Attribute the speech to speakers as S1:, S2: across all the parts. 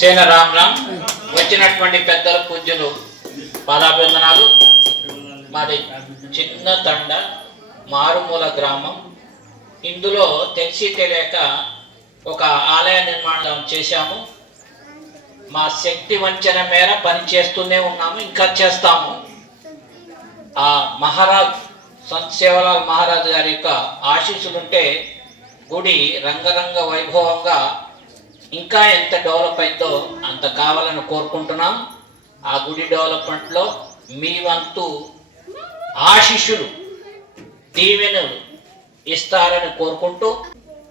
S1: సేన రామ్ రామ్ వచ్చినటువంటి పెద్దల పూజ్యులు పాదాభివందనాలు మాది చిన్న తండ మారుమూల గ్రామం. ఇందులో తెలిసి తెలియక ఒక ఆలయ నిర్మాణం చేశాము. మా శక్తి వంచన మేర పని చేస్తూనే ఉన్నాము ఇంకా చేస్తాము. ఆ మహారాజ్ సంత్ సేవలాల్ మహారాజ్ గారి యొక్క ఆశీస్సులుంటే గుడి రంగరంగ వైభవంగా ఇంకా ఎంత డెవలప్ అయిందో అంత కావాలని కోరుకుంటున్నాం. ఆ గుడి డెవలప్మెంట్లో మీ వంతు ఆశిష్యులు దీవెనలు ఇస్తారని కోరుకుంటూ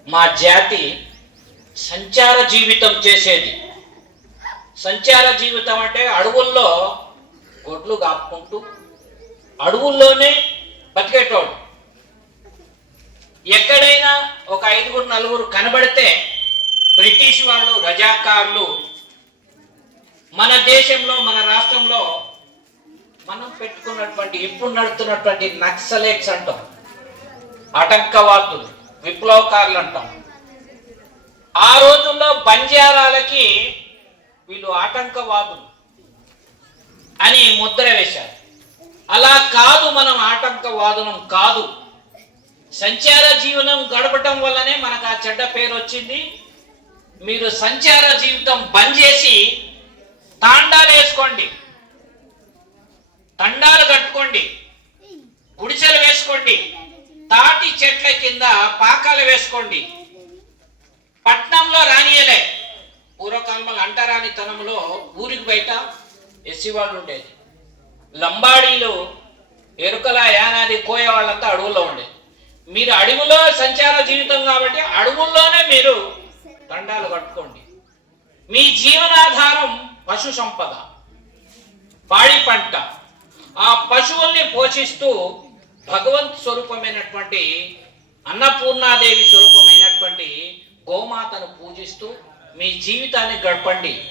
S1: మా జాతి సంచార జీవితం చేసేది. సంచార జీవితం అంటే అడవుల్లో గొడ్లు కాపుకుంటూ అడవుల్లోనే బతికేటోడు ఎక్కడైనా ఒక ఐదుగురు నలుగురు కనబడితే బ్రిటిష్ వాళ్ళు రజాకారులు మన దేశంలో మన రాష్ట్రంలో మనం పెట్టుకున్నటువంటి ఇప్పుడు నడుతున్నటువంటి నక్సలేట్స్ అంటాం. ఆటంకవాదులు విప్లవకారులు అంటాం. ఆ రోజుల్లో బంజారాలకి వీళ్ళు ఆటంకవాదులు అని ముద్ర వేశారు. అలా కాదు మనం ఆటంకవాదులం కాదు. సంచార జీవనం గడపటం వల్లనే మనకు ఆ చెడ్డ పేరు వచ్చింది. మీరు సంచార జీవితం బంద్ చేసి తాండాలు వేసుకోండి. తండాలు కట్టుకోండి. గుడిసెలు వేసుకోండి. తాటి చెట్ల కింద పాకాలు వేసుకోండి. పట్నంలో రానియలే. పూర్వకాలంలో అంటరాని తనంలో ఊరికి బయట ఎస్సీ వాళ్ళు ఉండేది. లంబాడీలు ఎరుకల యానాది కోయ వాళ్ళంతా అడవుల్లో ఉండేది. మీరు అడవిలో సంచార జీవితం కాబట్టి అడవుల్లోనే మీరు తండాలు కట్టుకోండి. మీ జీవనాధారం పశు సంపద పాడి పంట. ఆ పశువుల్ని పోషిస్తూ భగవంత్ స్వరూపమైనటువంటి అన్నపూర్ణాదేవి స్వరూపమైనటువంటి గోమాతను పూజిస్తూ మీ జీవితాన్ని గడపండి.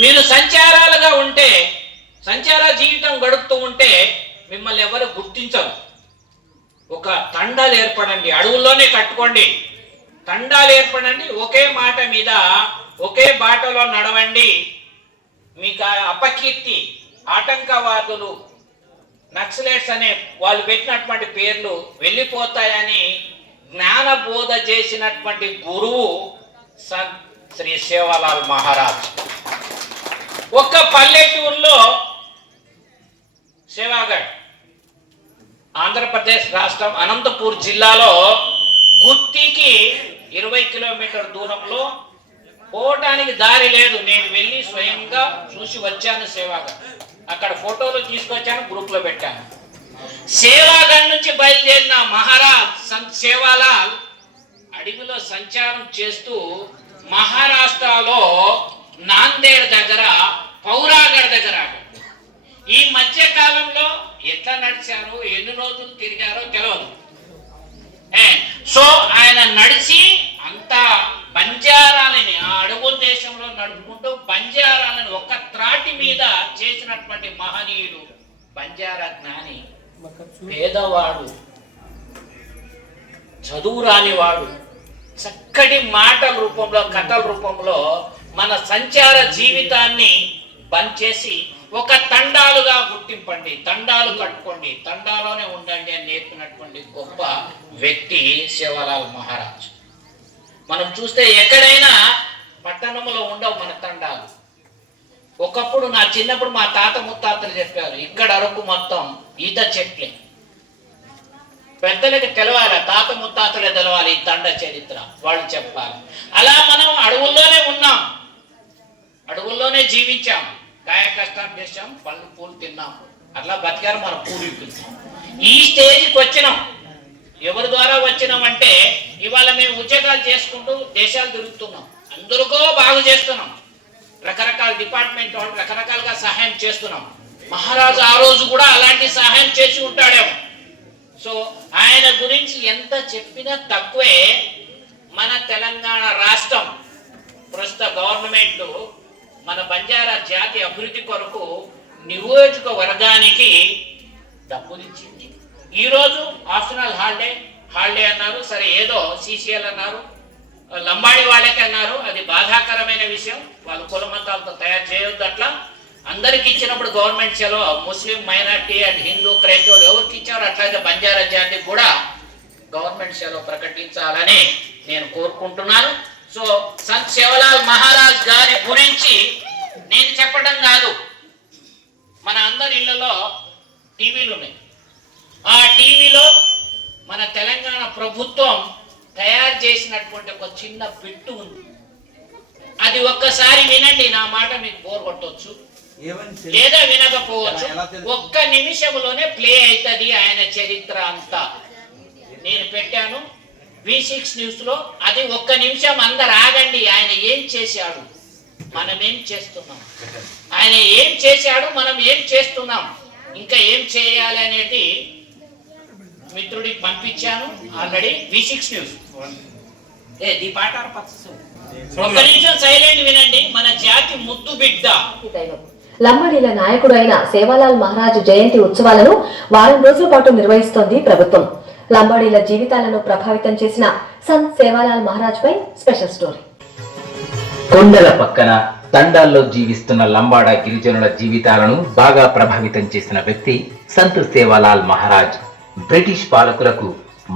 S1: మీరు సంచారాలుగా ఉంటే సంచార జీవితం గడుపుతూ ఉంటే మిమ్మల్ని ఎవరు గుర్తించరు. ఒక తండాలు ఏర్పడండి అడవుల్లోనే కట్టుకోండి. తండాలు ఏర్పడండి ఒకే మాట మీద ఒకే బాటలో నడవండి. మీకు అపకీర్తి ఆటంకవాదులు నక్సలేట్స్ అనే వాళ్ళు పెట్టినటువంటి పేర్లు వెళ్ళిపోతాయని జ్ఞాన బోధ చేసినటువంటి గురువు సంత్ శ్రీ సేవాలాల్ మహారాజ్. ఒక్క పల్లెటూరులో సేవాగఢ్ ఆంధ్రప్రదేశ్ రాష్ట్రం అనంతపూర్ జిల్లాలో గుత్తికి ఇరవై కిలోమీటర్ దూరంలో పోవటానికి దారి లేదు. నేను వెళ్ళి స్వయంగా చూసి వచ్చాను సేవాగా. అక్కడ ఫోటోలు తీసుకొచ్చాను గ్రూప్లో పెట్టాను. సేవాగఢ్ నుంచి బయలుదేరిన మహారాజ్ సేవాలాల్ అడవిలో సంచారం చేస్తూ మహారాష్ట్రలో నాందేడ్ దగ్గర పౌరాగఢ్ దగ్గర ఈ మధ్య కాలంలో ఎట్లా నడిచారో ఎన్ని రోజులు తిరిగారో తెలియదు ఏ, సో ఆయన నడిచి అంత బంజారాలని ఆ అడుగు దేశంలో నడుపుకుంటూ బంజారాలని ఒక త్రాటి మీద చేసినటువంటి మహనీయుడు బంజారా జ్ఞాని పేదవాడు చదువు రానివాడు చక్కటి మాటల రూపంలో కథల రూపంలో మన సంచార జీవితాన్ని బంద్ చేసి ఒక తండాలుగా గుర్తింపండి తండాలు కట్టుకోండి తండాలోనే ఉండండి అని నేర్పినటువంటి గొప్ప వ్యక్తి శివలాల్ మహారాజ్. మనం చూస్తే ఎక్కడైనా పట్టణంలో ఉండవు మన తండాలు. ఒకప్పుడు నా చిన్నప్పుడు మా తాత ముత్తాతలు చెప్పారు ఇక్కడ అరకు మొత్తం ఈత చెట్లే. పెద్దలకి తెలవాలి తాత ముత్తాతలే తెలవాలి ఈ తండ చరిత్ర వాళ్ళు చెప్పాలి. అలా మనం అడవుల్లోనే ఉన్నాం. అడవుల్లోనే జీవించాం. కాయ కష్టం చేసాం పళ్ళు పూలు తిన్నాం. అట్లా బతికారు మన పూర్వీకులు. ఈ స్టేజ్కి వచ్చినాం. ఎవరి ద్వారా వచ్చినామంటే ఇవాళ మేము ఉద్యోగాలు చేసుకుంటూ దేశాలు తిరుగుతున్నాం. అందరికో బాగు చేస్తున్నాం. రకరకాల డిపార్ట్మెంట్ వాళ్ళు రకరకాలుగా సహాయం చేస్తున్నాం. మహారాజు ఆ రోజు కూడా అలాంటి సహాయం చేసి ఉంటాడేమో. సో ఆయన గురించి ఎంత చెప్పినా తక్కువే. మన తెలంగాణ రాష్ట్రం ప్రస్తుత గవర్నమెంట్ మన బంజారా జాతి అభివృద్ధి కొరకు నియోజకవర్గానికి డబ్బులు ఇచ్చింది. ఈరోజు ఆప్షనల్ హాలిడే హాలిడే అన్నారు సరే ఏదో సీసీఎల్ అన్నారు లంబాడి వాళ్ళకి అన్నారు అది బాధాకరమైన విషయం వాళ్ళు కుల మతాలతో తయారు చేయొద్దు అట్లా. అందరికి ఇచ్చినప్పుడు గవర్నమెంట్ సెలవు ముస్లిం మైనార్టీ అండ్ హిందూ క్రైస్తవులు ఎవరికి ఇచ్చారు అట్లాగే బంజారా జాతికి కూడా గవర్నమెంట్ సెలవు ప్రకటించాలని నేను కోరుకుంటున్నాను. సో సంత్ శివలాల్ మహారాజ్ గారి గురించి నేను చెప్పడం కాదు. మన అందరి ఇళ్ళలో టీవీలు ఉన్నాయి. ఆ టీవీలో మన తెలంగాణ ప్రభుత్వం తయారు చేసినటువంటి ఒక చిన్న బిట్టు ఉంది. అది ఒక్కసారి వినండి నా మాట మీకు బోర్ కొట్టవచ్చు? లేదా వినకపోవచ్చు? ఒక్క నిమిషంలోనే ప్లే అవుతుంది ఆయన చరిత్ర అంతా. నేను పెట్టాను. వి సిక్స్ న్యూస్లో అది ఒక్క నిమిషం అందరు ఆగండి. ఆయన ఏం చేశాడు? మనం ఏం చేస్తున్నాం? ఆయన ఏం చేశాడు? మనం ఏం చేస్తున్నాం? ఇంకా ఏం చేయాలి అనేది మిత్రుడికి పంపించాను ఆల్రెడీ. V six news. ఏ దీ పాట. ఒక్క నిమిషం సైలెంట్ వినండి. మన జాతి ముద్దు బిడ్డ.
S2: లంబాడీల నాయకుడు అయిన సేవాలాల్ మహారాజు జయంతి ఉత్సవాలను వారం రోజుల పాటు నిర్వహిస్తోంది ప్రభుత్వం. లంబాడీల జీవితాలను ప్రభావితం చేసిన సంత్ సేవాలాల్ మహారాజ్ పై స్పెషల్ స్టోరీ.
S3: కొండల పక్కన తండాల్లో జీవిస్తున్న లంబాడ గిరిజనుల జీవితాలను బాగా ప్రభావితం చేసిన వ్యక్తి సంత్ సేవాలాల్ మహారాజ్. బ్రిటిష్ పాలకులకు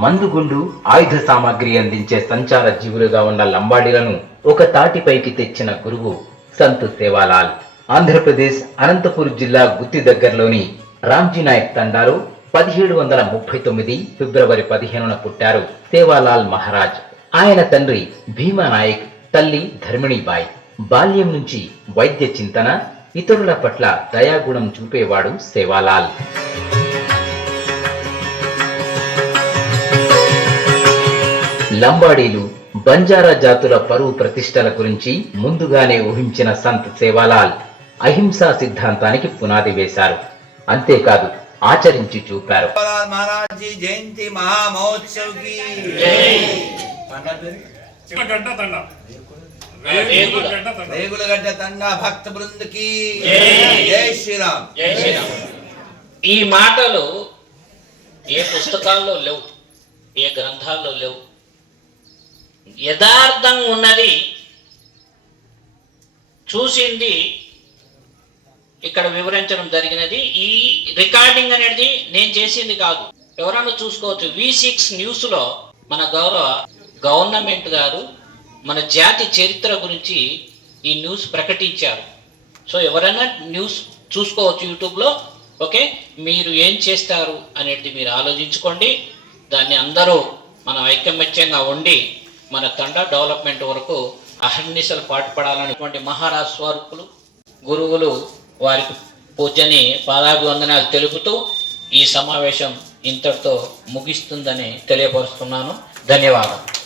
S3: మందుగుండు ఆయుధ సామాగ్రి అందించే సంచార జీవులుగా ఉన్న లంబాడీలను ఒక తాటిపైకి తెచ్చిన గురువు సంత్ సేవాలాల్. ఆంధ్రప్రదేశ్ అనంతపూర్ జిల్లా గుత్తి దగ్గరలోని రామ్జీ నాయక్ తండాలో పదిహేడు వందల ముప్పై తొమ్మిది ఫిబ్రవరి పదిహేనున పుట్టారు సేవాలాల్ మహారాజ్. ఆయన తండ్రి భీమా నాయక్ తల్లి ధర్మిణీబాయి. బాల్యం నుంచి వైద్య చింతన ఇతరుల పట్ల దయాగుణం చూపేవాడు సేవాలాల్. లంబాడీలు బంజారా జాతుల పరువు ప్రతిష్టల గురించి ముందుగానే ఊహించిన సంత్ సేవాలాల్ అహింసా సిద్ధాంతానికి పునాది వేశారు. అంతేకాదు ఆచరించి చూపారు.
S4: జయంతి రేగులగడ్డ తండా భక్త బృంద్కి.
S1: జై.
S4: జై శ్రీరామ్.
S1: జై శ్రీరామ్ ఈ మాటలు ఏ పుస్తకాల్లో లేవు ఏ గ్రంథాల్లో లేవు. యథార్థం ఉన్నది చూసింది ఇక్కడ వివరించడం జరిగినది. ఈ రికార్డింగ్ అనేది నేను చేసింది కాదు. ఎవరన్నా చూసుకోవచ్చు. వి సిక్స్ న్యూస్లో మన గౌరవ గవర్నమెంట్ గారు మన జాతి చరిత్ర గురించి ఈ న్యూస్ ప్రకటించారు. సో ఎవరైనా న్యూస్ చూసుకోవచ్చు యూట్యూబ్లో. ఓకే? మీరు ఏం చేస్తారు అనేది మీరు ఆలోచించుకోండి. దాన్ని అందరూ మనం ఐకమత్యంగా ఉండి మన తండ డెవలప్మెంట్ వరకు అహర్నిశలు పాటుపడాలనేటువంటి మహారాజ్ స్వరూపులు గురువులు వారికి పూజని పాదాభివందనాలు తెలుపుతూ ఈ సమావేశం ఇంతటితో ముగిస్తుందని తెలియపరుస్తున్నాను. ధన్యవాదాలు